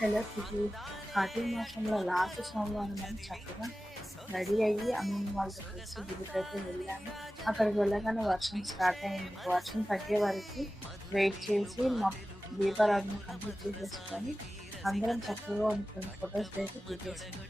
Hello సిరి, కార్తీక మాసంలో last సోమవారం అని చక్కగా రెడీ అయ్యి అమ్మమ్మ వాళ్ళతో కలిసి గుడికైతే వెళ్ళాను. అక్కడికి వెళ్ళగానే వర్షం స్టార్ట్ అయింది. వర్షం తగ్గే వరకు వెయిట్ చేసి మా దీపారాధన కంప్లీట్ చేసేసుకొని అందరం చక్కగా కొన్ని ఫొటోస్ అయితే దిగేసాము.